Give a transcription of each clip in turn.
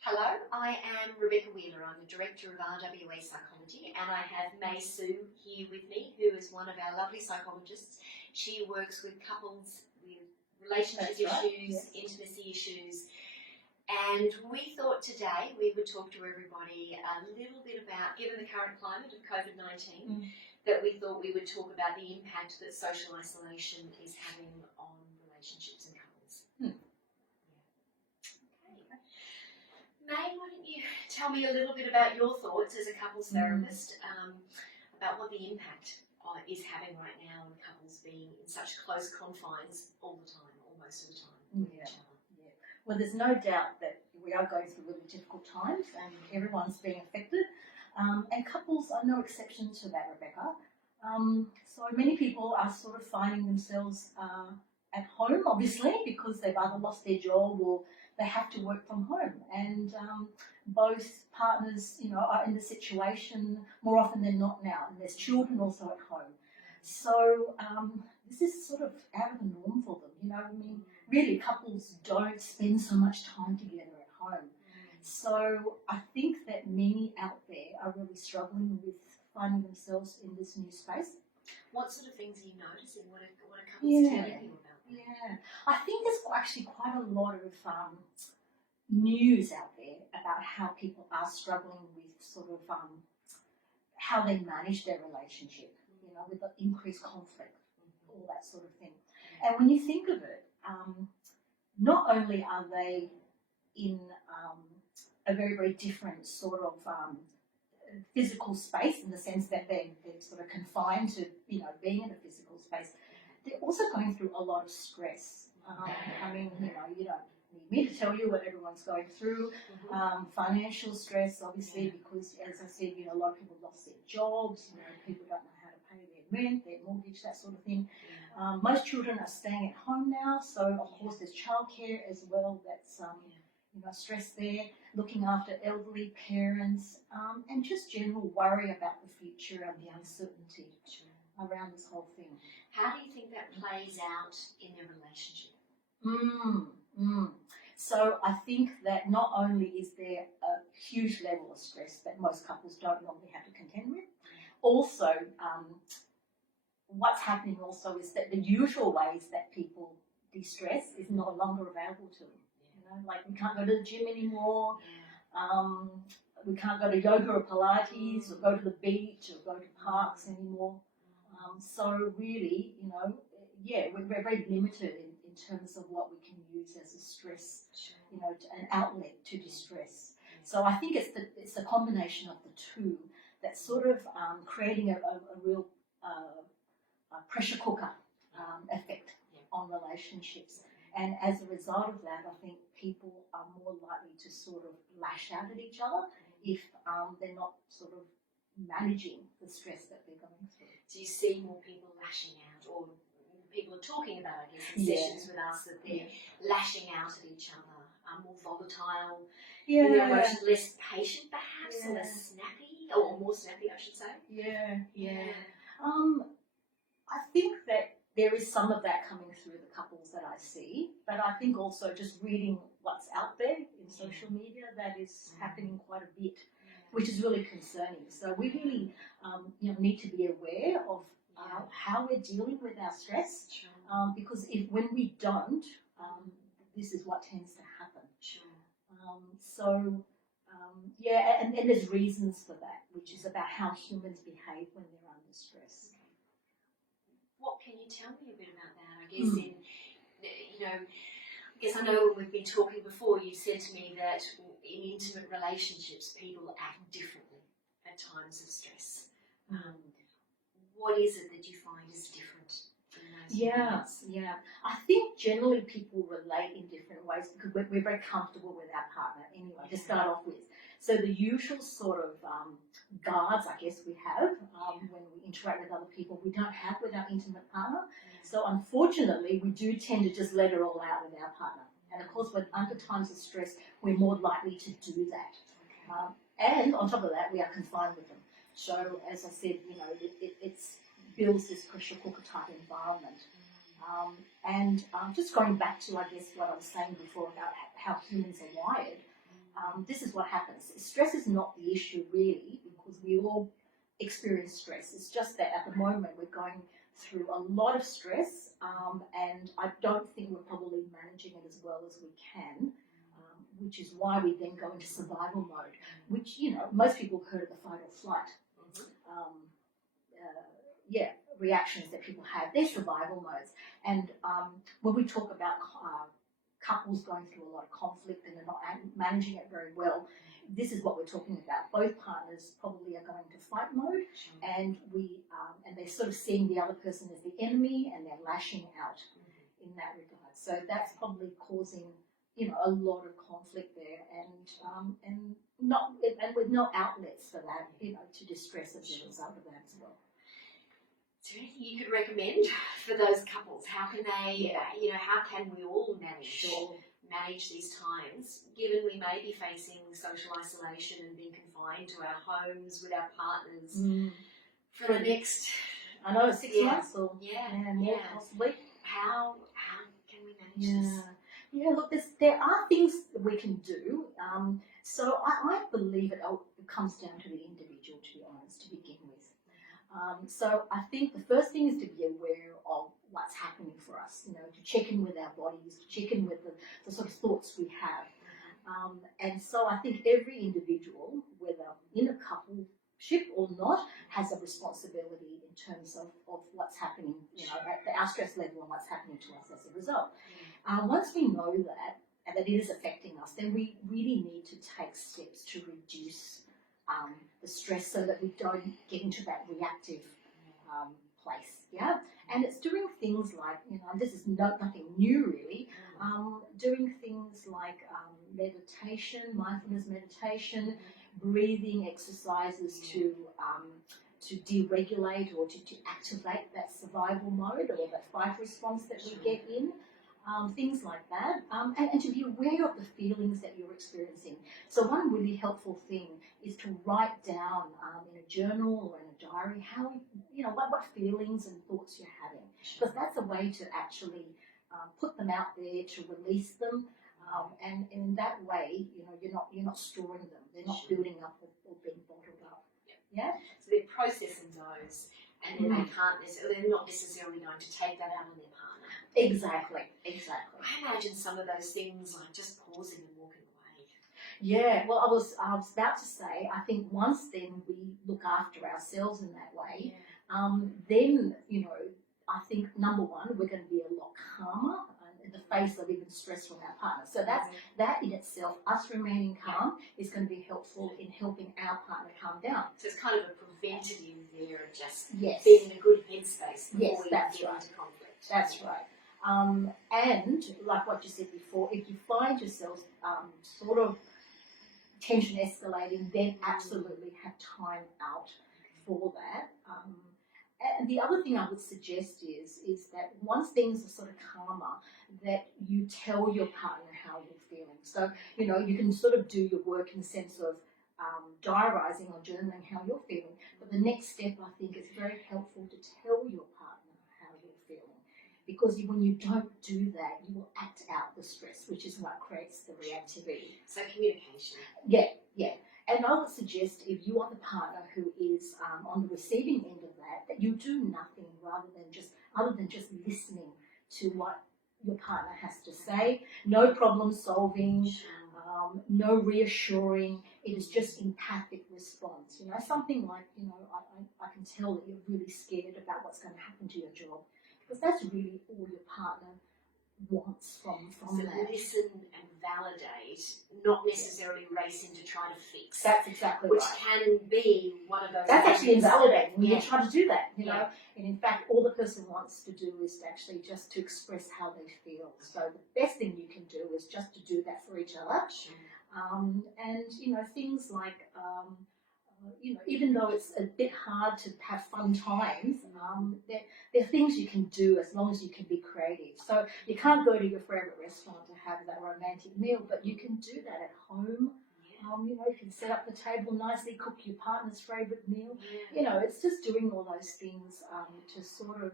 Hello, I am Rebecca Wheeler. I'm the Director of RWA Psychology, and I have May Sue here with me, who is one of our lovely psychologists. She works with couples with relationship issues, intimacy issues, and we thought today we would talk to everybody a little bit about, given the current climate of COVID-19, that we thought we would talk about the impact that social isolation is having on relationships and couples. May, why don't you tell me a little bit about your thoughts as a couples therapist about what the impact is having right now on couples being in such close confines all the time, or most of the time, with each other? Yeah. Well, there's no doubt that we are going through really difficult times and everyone's being affected. And couples are no exception to that, Rebecca. So many people are sort of finding themselves at home, obviously, because they've either lost their job or they have to work from home. And both partners, are in the situation more often than not now. And there's children also at home. So this is sort of out of the norm for them, really couples don't spend so much time together at home. So I think that many out there are really struggling with finding themselves in this new space. What sort of things are you noticing? What are couples telling you about that? Yeah, I think there's actually quite a lot of news out there about how people are struggling with sort of how they manage their relationship, with the increased conflict, all that sort of thing. And when you think of it, not only are they in a very, very different sort of physical space in the sense that they're sort of confined to, being in a physical space, they're also going through a lot of stress. You don't need me to tell you what everyone's going through. Financial stress, obviously, because, as I said, a lot of people lost their jobs, people don't know how to pay their rent, their mortgage, that sort of thing. Most children are staying at home now, so of course there's childcare as well. That's stress there, looking after elderly parents, and just general worry about the future and the uncertainty around this whole thing. How do you think that plays out in their relationship? So I think that not only is there a huge level of stress that most couples don't normally have to contend with, also what's happening also is that the usual ways that people de-stress is no longer available to them. Like we can't go to the gym anymore, we can't go to yoga or Pilates or go to the beach or go to parks anymore. So really, we're very limited in terms of what we can use as a stress, an outlet to distress. So I think it's the combination of the two that's sort of creating a real pressure cooker effect on relationships. And as a result of that, I think people are more likely to sort of lash out at each other if they're not sort of managing the stress that they're going through. Do you see more people lashing out, or people are talking about, I guess, in sessions with us, that they're lashing out at each other, more volatile, less patient perhaps, less snappy, or more snappy, I should say? I think that there is some of that coming through the couples that I see, but I think also just reading what's out there in social media, that is happening quite a bit, which is really concerning. So we really need to be aware of how we're dealing with our stress, because when we don't, this is what tends to happen. And there's reasons for that, which is about how humans behave when they're under stress. What can you tell me a bit about that? I guess I know when we've been talking before, you said to me that in intimate relationships, people act differently at times of stress. What is it that you find is different in those moments? I think generally people relate in different ways because we're very comfortable with our partner anyway, to start off with. So the usual sort of guards, I guess, we have when we interact with other people, we don't have with our intimate partner. So unfortunately, we do tend to just let it all out with our partner. And of course, when under times of stress, we're more likely to do that. And on top of that, we are confined with them. So as I said, it builds this pressure cooker type environment. And just going back to, I guess, what I was saying before about how humans are wired, this is what happens. Stress is not the issue really, because we all experience stress. It's just that at the moment we're going through a lot of stress, and I don't think we're probably managing it as well as we can, which is why we then go into survival mode, which, you know, most people have heard of the fight or flight. Reactions that people have, they're survival modes. And when we talk about couples going through a lot of conflict and they're not managing it very well, this is what we're talking about. Both partners probably are going into fight mode, and they're sort of seeing the other person as the enemy, and they're lashing out in that regard. So that's probably causing, you know, a lot of conflict there, and with no outlets for that, you know, to distress as a result of that as well. Is there anything you could recommend for those couples? How can they, how can we all manage these times, given we may be facing social isolation and being confined to our homes with our partners for the next, I know, 6 months or more possibly. How can we manage this? Yeah, look, there are things that we can do. So I believe it comes down to the individual, to be honest, to begin with. So I think the first thing is to be aware of what's happening for us, you know, to check in with our bodies, to check in with the sort of thoughts we have. And so I think every individual, whether in a coupleship or not, has a responsibility in terms of what's happening, you know, at our stress level and what's happening to us as a result. Once we know that, and that it is affecting us, then we really need to take steps to reduce the stress so that we don't get into that reactive place. Yeah, and it's doing things like, you know, this is nothing new really, doing things like meditation, mindfulness meditation, breathing exercises to deregulate or to activate that survival mode or that fight response that we get in. Things like that, and to be aware of the feelings that you're experiencing. So one really helpful thing is to write down in a journal or in a diary how, you know, what feelings and thoughts you're having, because that's a way to actually put them out there, to release them, and in that way, you know, you're not storing them. They're not building up or being bottled up. Yeah. So they're processing those, and then they're not necessarily going to take that out on their partner. Exactly. I imagine some of those things like just pausing and walking away. Yeah, well, I was about to say, I think once then we look after ourselves in that way, then, you know, I think number one, we're going to be a lot calmer in the face of even stress from our partner. So that in itself, us remaining calm, is going to be helpful in helping our partner calm down. So it's kind of a preventative there of just Yes. being in a good headspace before we get into conflict. That's right. And like what you said before, if you find yourself sort of tension escalating, then absolutely have time out for that. And the other thing I would suggest is that once things are sort of calmer, that you tell your partner how you're feeling. So, you know, you can sort of do your work in the sense of diarising or journaling how you're feeling. But the next step, I think, is very helpful to tell your partner how you're feeling. Because when you don't do that, you will act out the stress, which is what creates the reactivity. So communication. Yeah. And I would suggest if you are the partner who is on the receiving end of that you do nothing other than just listening to what your partner has to say. No problem solving, no reassuring. It is just empathic response. You know, something like, you know, I can tell that you're really scared about what's going to happen to your job. Because that's really all your partner wants from so that. Listen and validate, not necessarily race into trying to fix. That's exactly which right. can be one of those. That's actually invalidating when you try to do that, you know. And in fact, all the person wants to do is actually just to express how they feel. So the best thing you can do is just to do that for each other. And, you know, things like, you know, even though it's a bit hard to have fun times, there are things you can do as long as you can be creative. So you can't go to your favourite restaurant to have that romantic meal, but you can do that at home. You know, you can set up the table nicely, cook your partner's favourite meal. You know, it's just doing all those things to sort of,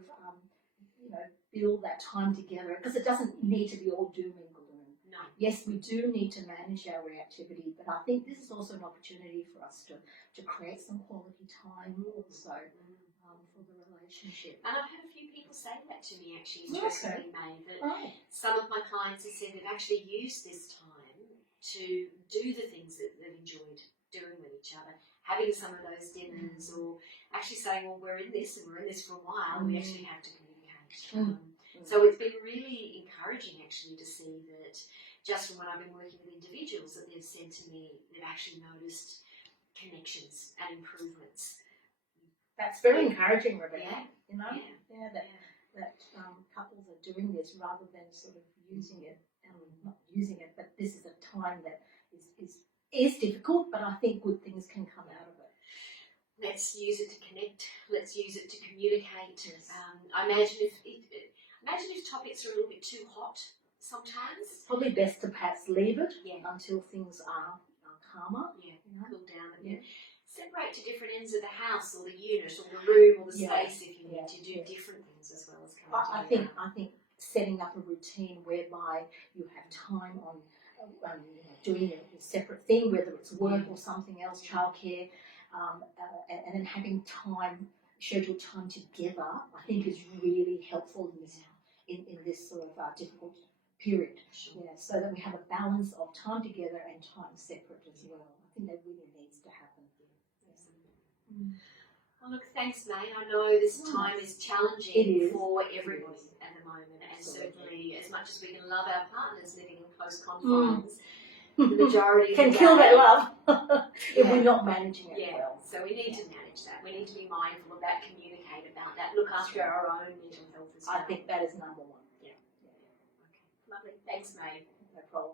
you know, build that time together. Because it doesn't need to be all doom and gloom. No. yes, we do need to manage our reactivity, but I think this is also an opportunity for us to create some quality time also for the relationship. And I've had a few people say that to me actually, Okay. interestingly, May, that Oh, some of my clients have said they've actually used this time to do the things that they've enjoyed doing with each other, having some of those dinners, or actually saying, well, we're in this and we're in this for a while, we actually have to communicate. So it's been really encouraging actually to see that just from when I've been working with individuals that they've said to me they've actually noticed connections and improvements. that's very encouraging, Rebecca. Yeah. You know, Yeah. that couples are doing this rather than sort of using it, not using it, but this is a time that is difficult, but I think good things can come out of it. Let's use it to connect. Let's use it to communicate. Yes. I imagine if topics are a little bit too hot sometimes. Probably best to perhaps leave it Yeah. until things are calmer. Yeah. You know? Cool down a Yeah. bit. Separate to different ends of the house or the unit or the room or the Yeah. space if you need to do different things as well as coming I together. think setting up a routine whereby you have time on doing a separate thing, whether it's work or something else, childcare, and then having scheduled time together, I think is really helpful in this sort of difficult period. Sure. Yeah, so that we have a balance of time together and time separate as well. I think that really needs to happen. Well, look, thanks, May. I know this time is challenging It is. for everybody at the moment, and certainly as much as we can love our partners living in close confines, the majority Can of the kill day, that love if we're not managing it well. So we need to manage that. We need to be mindful of that, communicate about that, look after our own mental health as well. I think that is number one. Okay, lovely. Thanks, May. No problem.